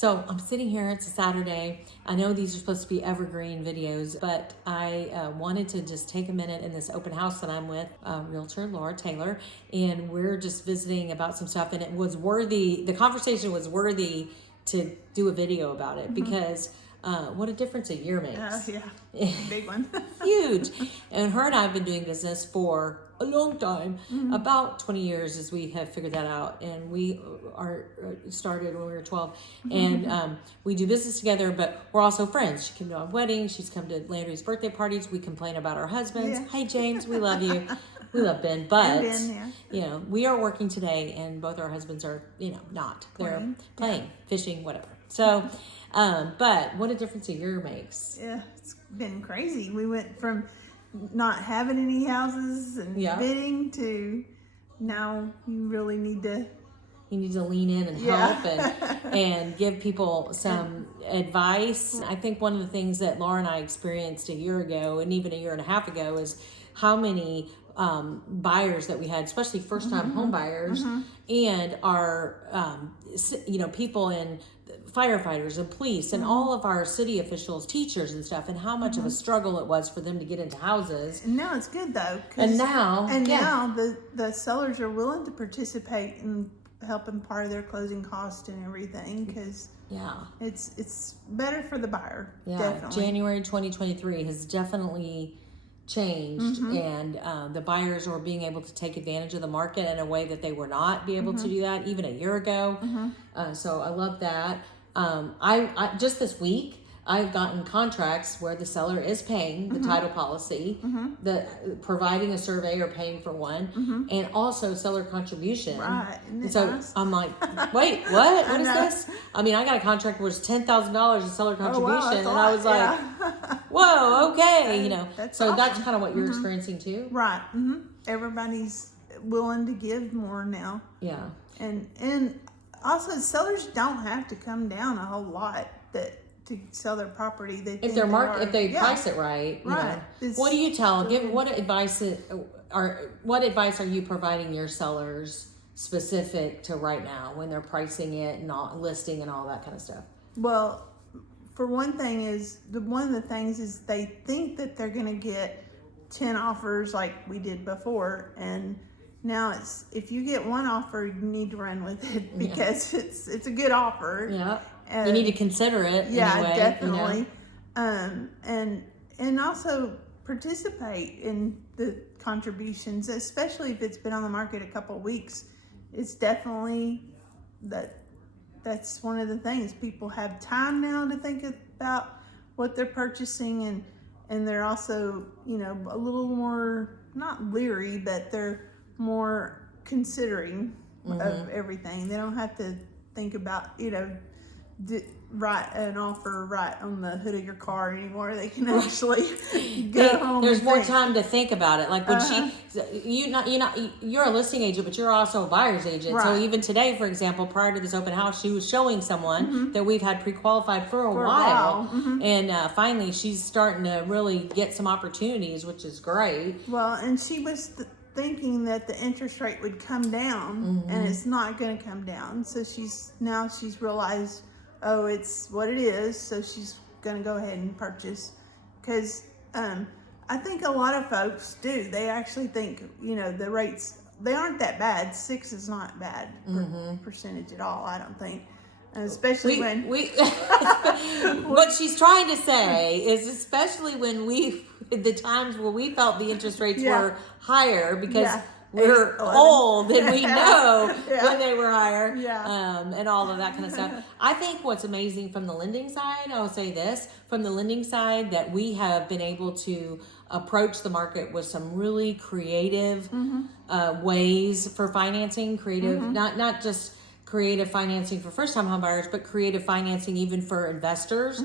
So I'm sitting here, it's a Saturday. I know these are supposed to be evergreen videos, but I wanted to just take a minute in this open house that I'm with, realtor Laura Taylor, and we're just visiting about some stuff, and it was worthy, the conversation was worthy to do a video about it because what a difference a year makes. Yeah, big one. Huge. And her and I have been doing business for a long time, about 20 years as we have figured that out. And we are started when we were 12. And we do business together, but we're also friends. She came to our wedding. She's come to Landry's birthday parties. We complain about our husbands. Yeah. Hey, James, we love you. We love Ben. But, Ben, you know, we are working today and both our husbands are, you know, not. They're playing, fishing, whatever. So, but what a difference a year makes. Yeah, it's been crazy. We went from not having any houses and bidding to now you really need to lean in and help and give people some advice. I think one of the things that Laura and I experienced a year ago and even a year and a half ago is how many buyers that we had, especially first-time home buyers, and our people in firefighters and police and all of our city officials, teachers and stuff, and how much of a struggle it was for them to get into houses. And now it's good though. Now the sellers are willing to participate in helping part of their closing cost and everything because it's better for the buyer. Yeah, definitely. January 2023 has definitely changed, and the buyers are being able to take advantage of the market in a way that they were not be able to do that even a year ago. So I love that. I just this week I've gotten contracts where the seller is paying the title policy, the providing a survey or paying for one, and also seller contribution. Right. And so nice? I'm like, wait, what? What is this? I mean, I got a contract where it's $10,000 in seller contribution, and I was like, whoa, okay, you know. That's so awesome. that's kind of what you're experiencing too, right? Everybody's willing to give more now. Yeah, and also sellers don't have to come down a whole lot to sell their property. If they're if they price it right, you know. What do you tell? What advice are you providing your sellers specific to right now when they're pricing it and all, listing and all that kind of stuff? Well, for one thing one of the things is they think that they're going to get 10 offers like we did before, and now it's if you get one offer, you need to run with it because it's a good offer. Yeah. You need to consider it. Yeah, anyway, definitely. You know? And also participate in the contributions, especially if it's been on the market a couple of weeks. It's definitely that's one of the things. People have time now to think about what they're purchasing, and they're also, you know, a little more not leery, but they're more considering of everything. They don't have to think about, you know, write an offer right on the hood of your car anymore. They can actually go home. There's more time to think about it. Like when you're a listing agent, but you're also a buyer's agent. Right. So even today, for example, prior to this open house, she was showing someone that we've had pre-qualified for a while. And finally she's starting to really get some opportunities, which is great. Well, and she was thinking that the interest rate would come down, and it's not going to come down. So she's realized, oh, it's what it is. So she's going to go ahead and purchase because I think a lot of folks do. They actually think, you know, the rates, they aren't that bad. 6 is not bad percentage at all, I don't think. And especially what she's trying to say is especially when the times where we felt the interest rates were higher because we're old and we know when they were higher, and all of that kind of stuff. I think what's amazing from the lending side, I'll say this, from the lending side, that we have been able to approach the market with some really creative ways for financing, not just creative financing for first-time home buyers, but creative financing even for investors,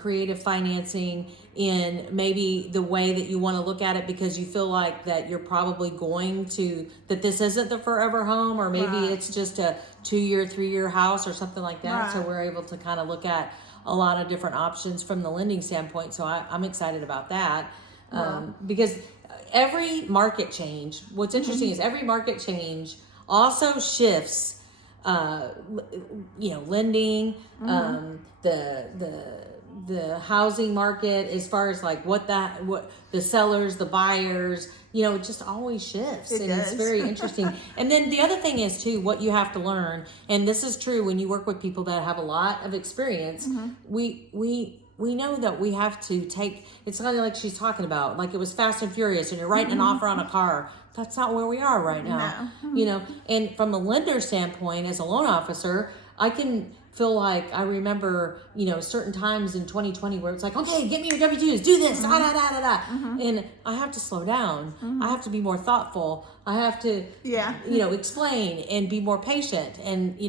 creative financing in maybe the way that you want to look at it because you feel like that you're probably that this isn't the forever home, or maybe it's just a 2-year, 3-year house or something like that. So we're able to kind of look at a lot of different options from the lending standpoint. So I'm excited about that because every market change, what's interesting is every market change also shifts lending, the housing market, as far as like what the sellers, the buyers, it just always shifts. It's very interesting. And then the other thing is too, what you have to learn, and this is true when you work with people that have a lot of experience, we know that we have to take, it's kind of like she's talking about, like it was Fast and Furious and you're writing an offer on a car. That's not where we are right now. No. And from a lender standpoint, as a loan officer, I can feel like I remember, certain times in 2020 where it's like, okay, get me your W-2s, do this, and I have to slow down. I have to be more thoughtful. I have to, explain and be more patient and,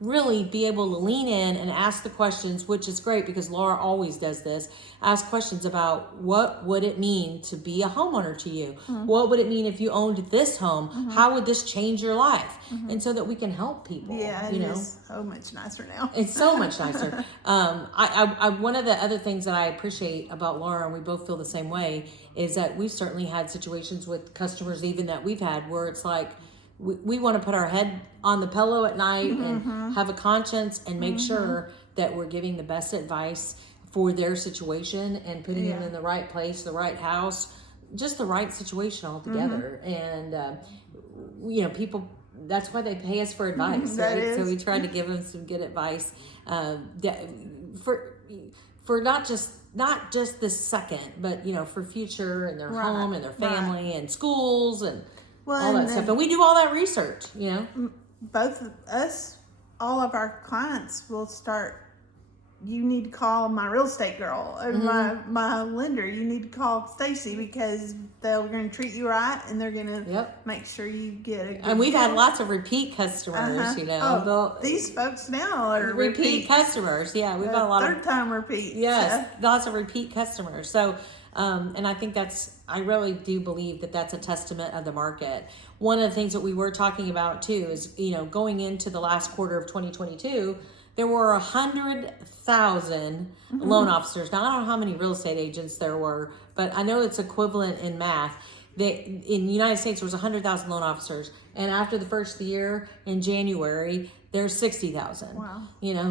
really be able to lean in and ask the questions, which is great because Laura always does this. Ask questions about what would it mean to be a homeowner to you? What would it mean if you owned this home? How would this change your life? And so that we can help people. Yeah, it is so much nicer now. It's so much nicer. I one of the other things that I appreciate about Laura, and we both feel the same way, is that we've certainly had situations with customers even that we've had where it's like, we want to put our head on the pillow at night and have a conscience and make sure that we're giving the best advice for their situation and putting them in the right place, the right house, just the right situation altogether. And, people, that's why they pay us for advice, right? So we try to give them some good advice for not just this second, but, for future and their home and their family and schools and all that stuff. And we do all that research, Both of us, all of our clients will start, you need to call my real estate girl or my lender. You need to call Stacy because they're going to treat you right and they're going to make sure you get a good And we've had lots of repeat customers, these folks now are repeat customers. Yeah, we've got a lot third time repeat. Yes, lots of repeat customers. So, and I think I really do believe that that's a testament of the market. One of the things that we were talking about too is, going into the last quarter of 2022, there were 100,000 loan officers. Now, I don't know how many real estate agents there were, but I know it's equivalent in math. In the United States, there was 100,000 loan officers. And after the first year, in January, there's 60,000. Wow.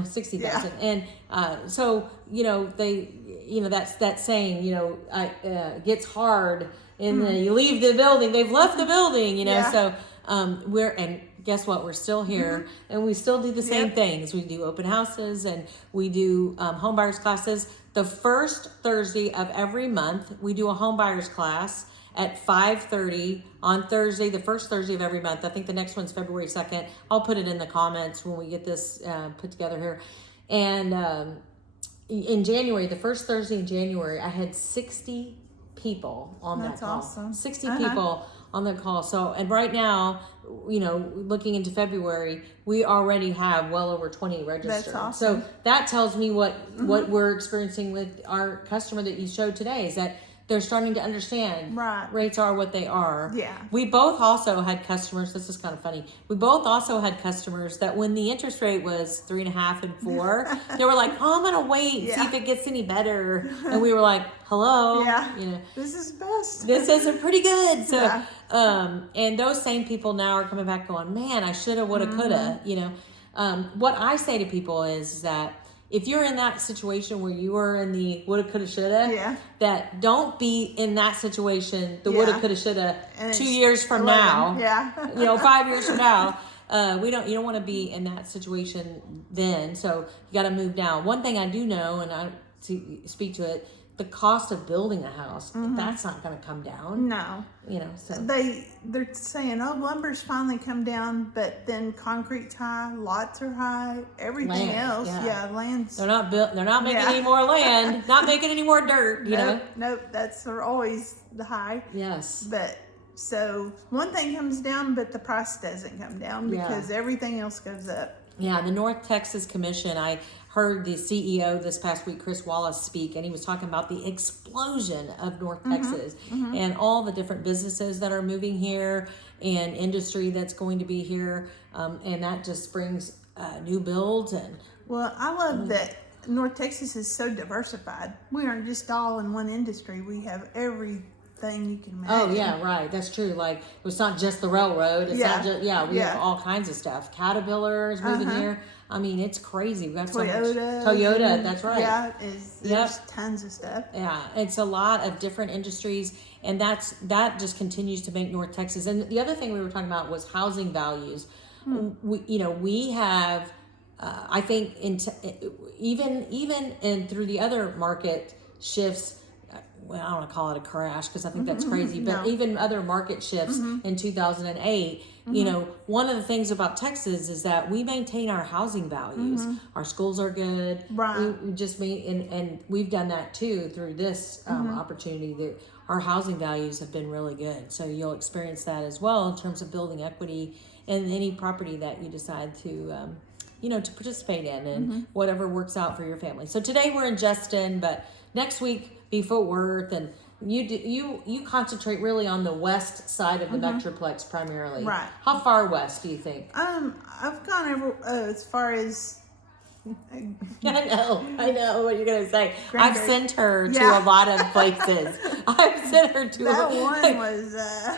60,000. Yeah. And so, that's that saying, it gets hard you leave the building. They've left the building, So and guess what? We're still here and we still do the same things. We do open houses and we do home buyers classes. The first Thursday of every month, we do a home buyers class at 5:30 on Thursday, the first Thursday of every month. I think the next one's February 2nd. I'll put it in the comments when we get this put together here. And in January, the first Thursday in January, I had 60 people on that call. That's awesome. 60 people on the call. So, and right now, looking into February, we already have well over 20 registered. That's awesome. So that tells me what we're experiencing with our customer that you showed today is that they're starting to understand rates are what they are. Yeah. We both also had customers, this is kind of funny. We both also had customers that when the interest rate was 3.5 and 4, they were like, I'm going to wait and see if it gets any better. And we were like, hello. Yeah. This is best. This isn't pretty good. So, and those same people now are coming back going, man, I shoulda, woulda, coulda, what I say to people is that if you're in that situation where you were in the woulda, coulda, shoulda, that don't be in that situation, the woulda, coulda, shoulda, 2 years from 11. now, 5 years from now. You don't want to be in that situation then. So you got to move now. One thing I do know, and I speak to it, the cost of building a house, that's not going to come down. No. So they're saying, lumber's finally come down, but then concrete's high, lots are high, everything else. Land's. They're not making any more land, not making any more dirt, Nope, that's always the high. Yes. But so one thing comes down, but the price doesn't come down because everything else goes up. Yeah, the North Texas Commission, I heard the CEO this past week, Chris Wallace, speak, and he was talking about the explosion of North Texas and all the different businesses that are moving here and industry that's going to be here, and that just brings new builds. Well, I love that North Texas is so diversified. We aren't just all in one industry. We have everything thing you can imagine. Oh yeah, right. That's true. Like it's not just the railroad. It's not just we have all kinds of stuff. Caterpillar's moving here. I mean, it's crazy. We've got Toyota. That's right. Yeah, there's tons of stuff. Yeah, it's a lot of different industries, and that just continues to make North Texas. And the other thing we were talking about was housing values. We have, I think, even through the other market shifts. Well, I don't want to call it a crash because I think that's crazy, but even other market shifts in 2008, one of the things about Texas is that we maintain our housing values. Our schools are good. Right. We just and we've done that too through this opportunity. That our housing values have been really good. So you'll experience that as well in terms of building equity in any property that you decide to to participate in, and whatever works out for your family. So today we're in Justin, but next week be Fort Worth, and you concentrate really on the west side of the Metroplex primarily. Right. How far west do you think? I've gone over as far as. I know what you're gonna say. I've sent her to a lot of places. I've sent her to that one was what was that?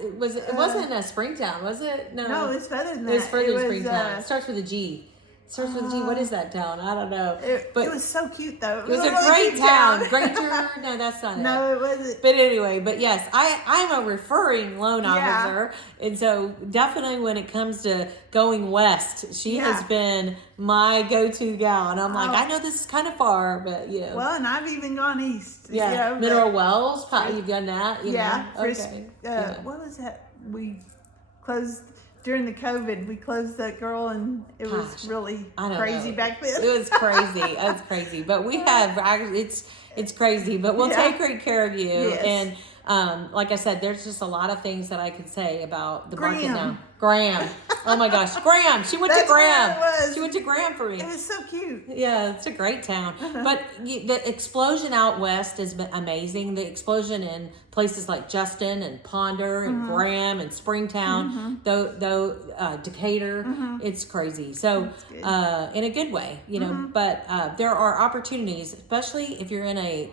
It wasn't a Springtown, was it? No, it's further than that. It was further than Springtown. It starts with a G. Starts with a G. What is that town? I don't know. It was so cute though. It was a great town. Granger? No, that's not it. No, it wasn't. But anyway, yes, I'm a referring loan officer, and so definitely when it comes to going west, she has been my go-to gal, and I'm like, I know this is kind of far, but Well, and I've even gone east. Yeah, Mineral Wells. You've done that. Okay. What was that? We closed. During the COVID, we closed that girl, and it was really crazy back then. It was crazy. It was crazy. But we have, it's crazy, but we'll take great care of you. Yes. And like I said, there's just a lot of things that I could say about the market now. Graham. Oh my gosh. Graham. She went to Graham. She went to Graham for me. It was so cute. Yeah, it's a great town. But the explosion out west has been amazing. The explosion in places like Justin and Ponder and Graham and Springtown, Decatur, it's crazy. So in a good way, but there are opportunities, especially if you're in a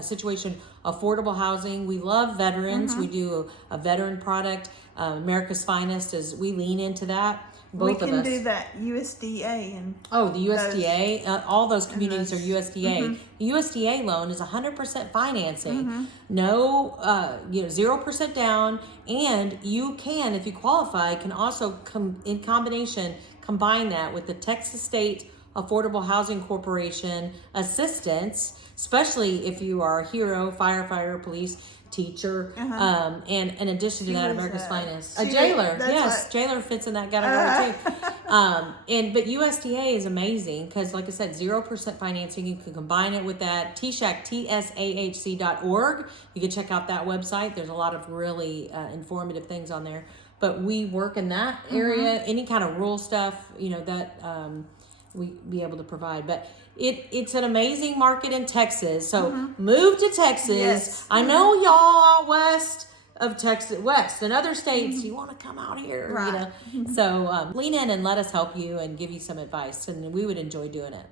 situation, affordable housing. We love veterans. We do a veteran product. America's Finest, as we lean into that. Both of us. We can do that USDA and the USDA. All those communities are USDA. The USDA loan is 100% financing. No, 0% down, and you can, if you qualify, can also in combination combine that with the Texas State Affordable Housing Corporation assistance, especially if you are a hero, firefighter, police, teacher, and in addition to that, America's Finest. A jailer, yes, jailer fits in that category too. But USDA is amazing because, like I said, 0% financing. You can combine it with that TSAHC.org. You can check out that website. There's a lot of really informative things on there. But we work in that area. Any kind of rural stuff, that we be able to provide. But it's an amazing market in Texas. So move to Texas. Yes. I know y'all out west of Texas, west and other states, you want to come out here, So lean in and let us help you and give you some advice, and we would enjoy doing it.